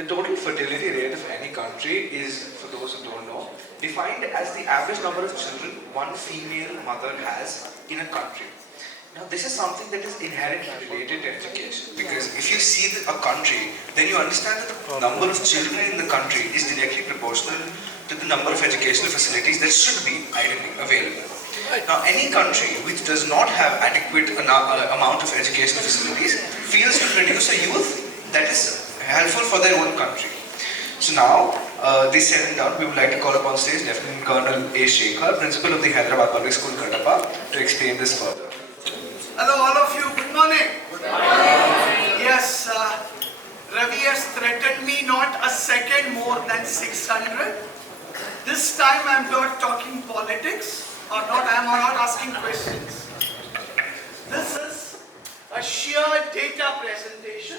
The total fertility rate of any country is, for those who don't know, defined as the average number of children one female mother has in a country. Now, this is something that is inherently related to education, because if you see a country, then you understand that the number of children in the country is directly proportional to the number of educational facilities that should be ideally available. Now, any country which does not have adequate amount of educational facilities fails to produce a youth that is helpful for their own country. So now, this said and done, we would like to call upon stage Lieutenant Colonel A Sekhar, Principal of the Hyderabad Public School, Kadapa, to explain this further. Hello all of you, good morning. Good morning. Yes, Ravi has threatened me not a second more than 600. This time I am not talking politics, or not, I am not asking questions. This is a sheer data presentation.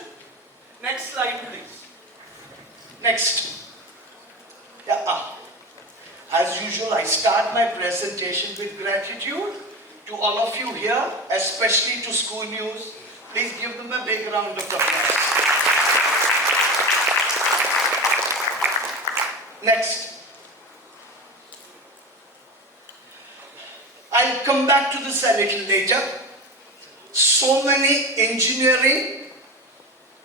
Next slide, please. Next. As usual, I start my presentation with gratitude to all of you here, especially to ScooNews. Please give them a big round of applause. Next. I'll come back to this a little later. So many engineering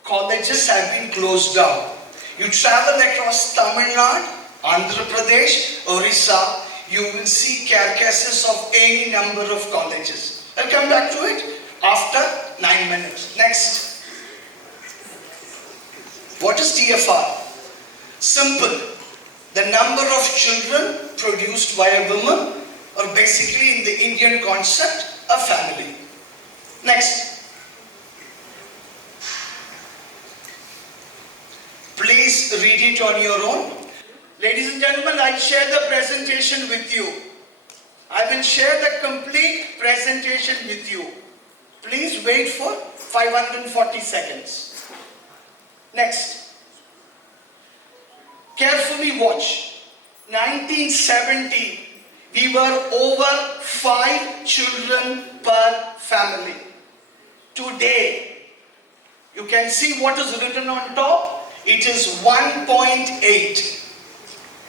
colleges have been closed down. You travel across Tamil Nadu, Andhra Pradesh, Orissa, you will see carcasses of any number of colleges. I'll come back to it after 9 minutes. Next. What is TFR? Simple. The number of children produced by a woman, or basically in the Indian concept, a family. Next. Please read it on your own. Ladies and gentlemen, I'll share the presentation with you. I will share the complete presentation with you. Please wait for 540 seconds. Next. Carefully watch. 1970, we were over 5 children per family. Today, you can see what is written on top. It is 1.8.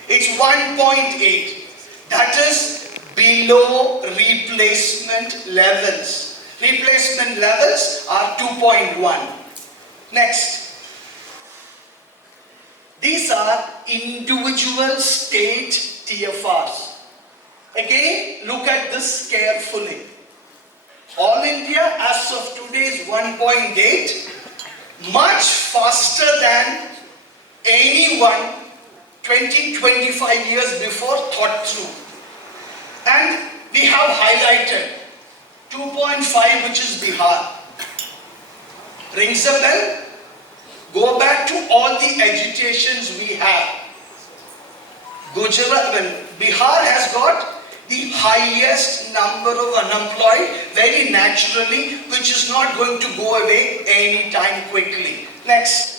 It's 1.8. That is below replacement levels. Replacement levels are 2.1. Next. These are individual state TFRs. Again, look at this carefully. All India as of today is 1.8. Much faster than anyone 20-25 years before thought through. And we have highlighted 2.5, which is Bihar. Rings a bell? Go back to all the agitations we have. Bihar has got the highest number of unemployed, very naturally, which is not going to go away anytime quickly. Next.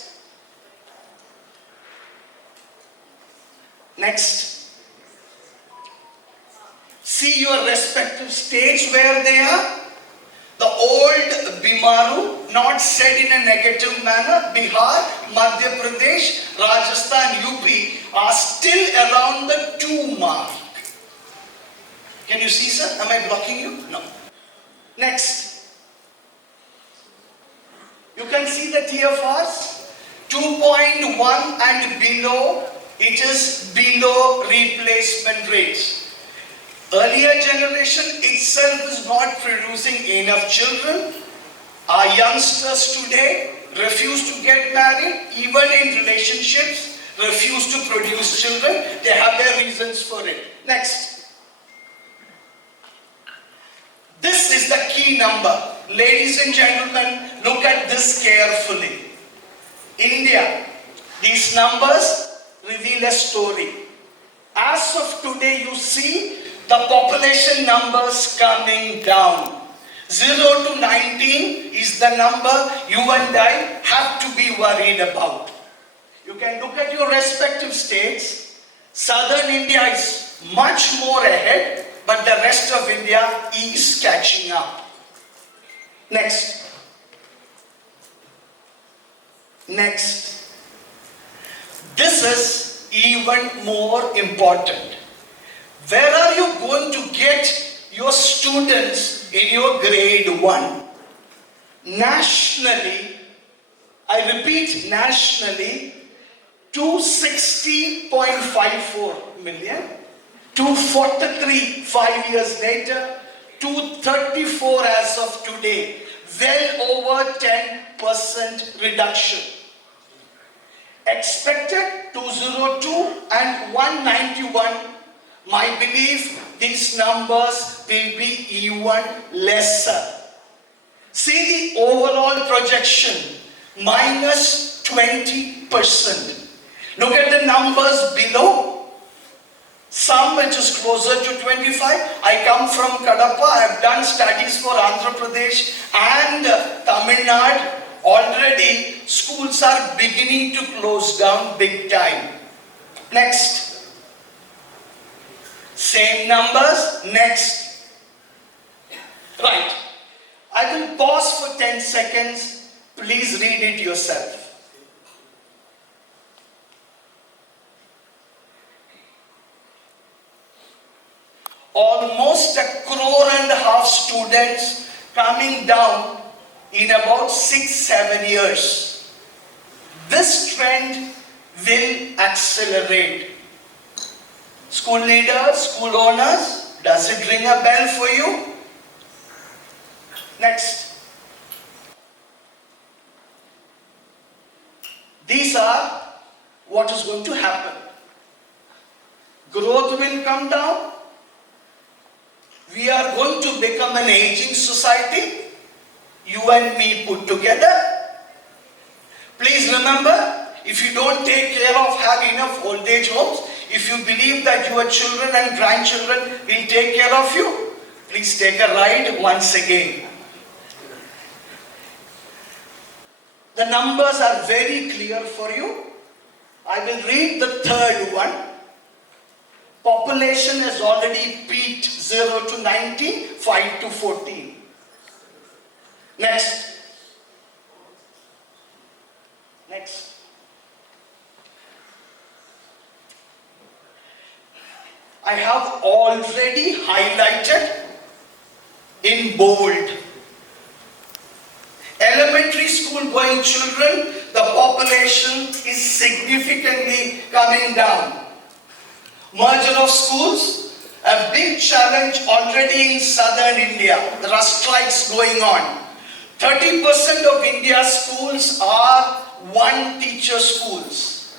Next. See your respective states where they are. The old Bimaru, not said in a negative manner, Bihar, Madhya Pradesh, Rajasthan, UP are still around the 2 mark. Can you see, sir? Am I blocking you? No. Next. You can see the TFRs. 2.1 and below, it is below replacement rates. Earlier generation itself is not producing enough children. Our youngsters today refuse to get married, even in relationships, refuse to produce children. They have their reasons for it. Next. This is the key number. Ladies and gentlemen, look at this carefully. In India, these numbers reveal a story. As of today, you see the population numbers coming down. 0 to 19 is the number you and I have to be worried about. You can look at your respective states. Southern India is much more ahead, but the rest of India is catching up. Next. Next. This is even more important. Where are you going to get your students in your grade 1? Nationally, I repeat, nationally, 260.54 million, 243 5 years later, 234 as of today, well over 10% reduction. Expected 202 and 191, my belief these numbers will be even lesser. See the overall projection, minus 20%. Look at the numbers below. Some which is closer to 25. I come from Kadapa. I have done studies for Andhra Pradesh and Tamil Nadu. Already schools are beginning to close down big time. Next. Same numbers. Next. Right. I will pause for 10 seconds. Please read it yourself. Almost 1.5 crore students coming down in about 6-7 years. This trend will accelerate. School leaders, school owners, does it ring a bell for you? Next. These are what is going to happen. Growth will come down. We are going to become an aging society, you and me put together. Please remember, if you don't take care of, have enough old age homes, if you believe that your children and grandchildren will take care of you, please take a ride once again. The numbers are very clear for you. I will read the third one. Population has already peaked 0 to 90, 5 to 14. Next. Next. I have already highlighted in bold. Elementary school going children, the population is significantly coming down. Merger of schools, a big challenge already in southern India. There are strikes going on. 30% of India's schools are one-teacher schools.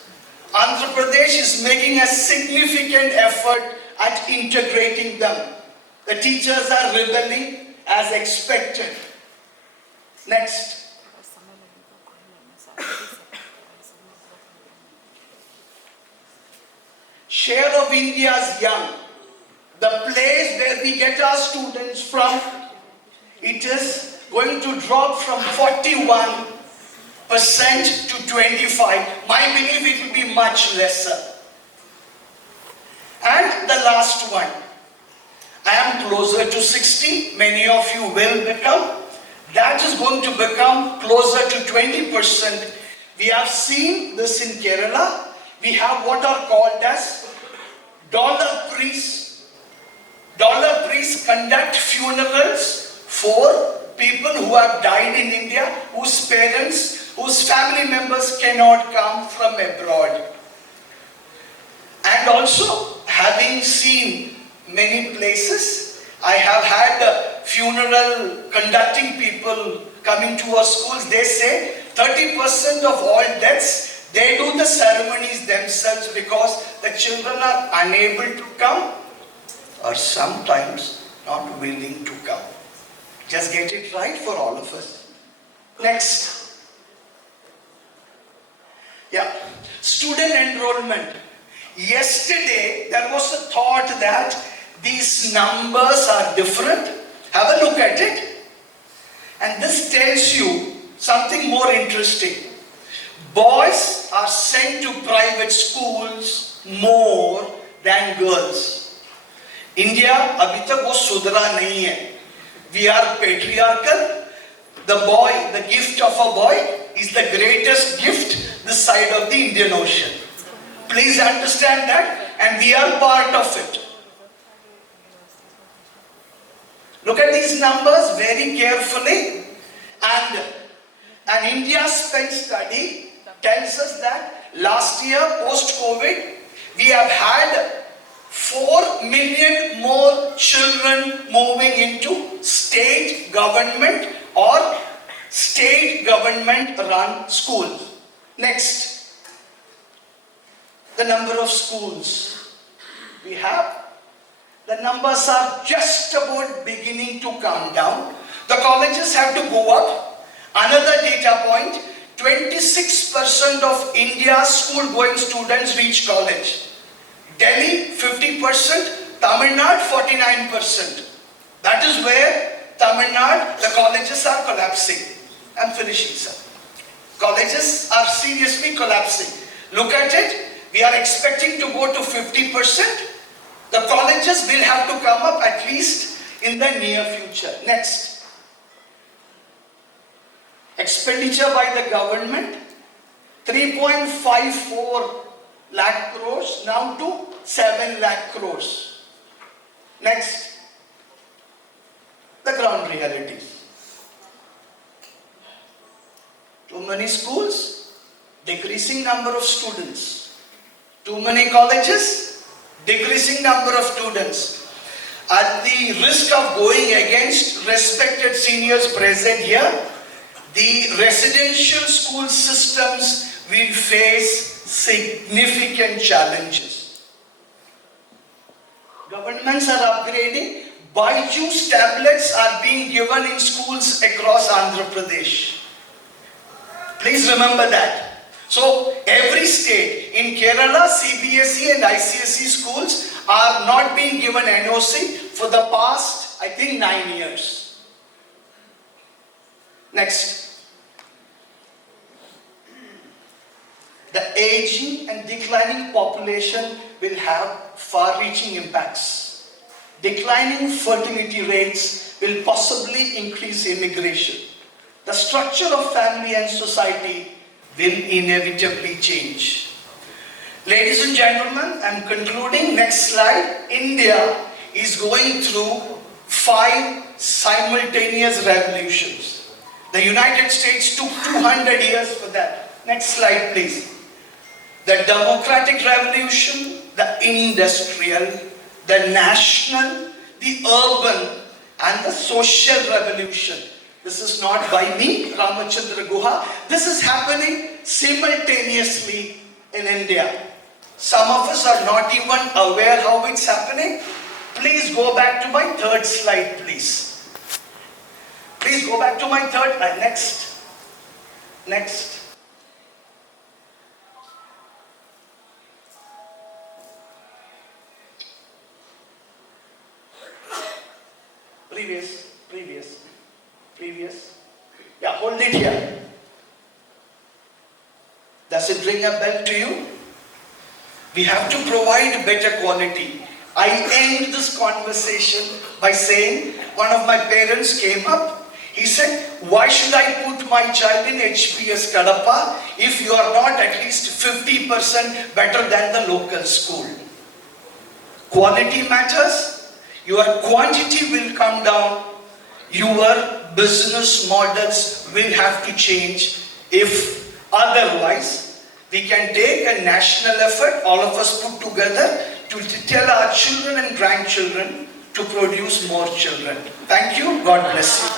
Andhra Pradesh is making a significant effort at integrating them. The teachers are rebelling as expected. Next. Share of India's young. The place where we get our students from, it is going to drop from 41% to 25%. My belief it will be much lesser. And the last one. I am closer to 60. Many of you will become. That is going to become closer to 20%. We have seen this in Kerala. We have what are called as dollar priests. Dollar priests conduct funerals for people who have died in India, whose parents, whose family members cannot come from abroad. And also, having seen many places, I have had funeral conducting people coming to our schools. They say 30% of all deaths, they do the ceremonies themselves because the children are unable to come or sometimes not willing to come. Just get it right for all of us. Next. Yeah. Student enrollment. Yesterday, there was a thought that these numbers are different. Have a look at it. And this tells you something more interesting. Boys are sent to private schools more than girls. India abhi tak wo sudhra nahi hai. We are patriarchal. The boy, the gift of a boy is the greatest gift this side of the Indian Ocean. Please understand that, and we are part of it. Look at these numbers very carefully, and an India Spend study tells us that last year, post-COVID, we have had 4 million more children moving into state government or state government run schools. Next, the number of schools we have. The numbers are just about beginning to come down. The colleges have to go up. Another data point, 26% of India's school-going students reach college. Delhi 50%, Tamil Nadu 49%. That is where Tamil Nadu, the colleges are collapsing. I'm finishing, sir. Colleges are seriously collapsing. Look at it. We are expecting to go to 50%. The colleges will have to come up at least in the near future. Next. Expenditure by the government, 3.54 lakh crores now to 7 lakh crores. Next, the ground realities. Too many schools, decreasing number of students. Too many colleges, decreasing number of students. At the risk of going against respected seniors present here, the residential school systems will face significant challenges. Governments are upgrading. Byju's tablets are being given in schools across Andhra Pradesh. Please remember that. So every state, in Kerala, CBSE and ICSE schools are not being given NOC for the past, I think, 9 years. Next. The aging and declining population will have far-reaching impacts. Declining fertility rates will possibly increase immigration. The structure of family and society will inevitably change. Ladies and gentlemen, I'm concluding. Next slide. India is going through 5 simultaneous revolutions. The United States took 200 years for that. Next slide, please. The democratic revolution, the industrial, the national, the urban, and the social revolution. This is not by me, Ramachandra Guha. This is happening simultaneously in India. Some of us are not even aware how it's happening. Please go back to my third slide, please. Please go back to my third. Next. Next. Previous. Yeah, hold it here. Does it ring a bell to you? We have to provide better quality. I end this conversation by saying, one of my parents came up. He said, why should I put my child in HPS Kadapa if you are not at least 50% better than the local school? Quality matters. Your quantity will come down. Your business models will have to change. If otherwise, we can take a national effort, all of us put together, to tell our children and grandchildren to produce more children. Thank you. God bless you.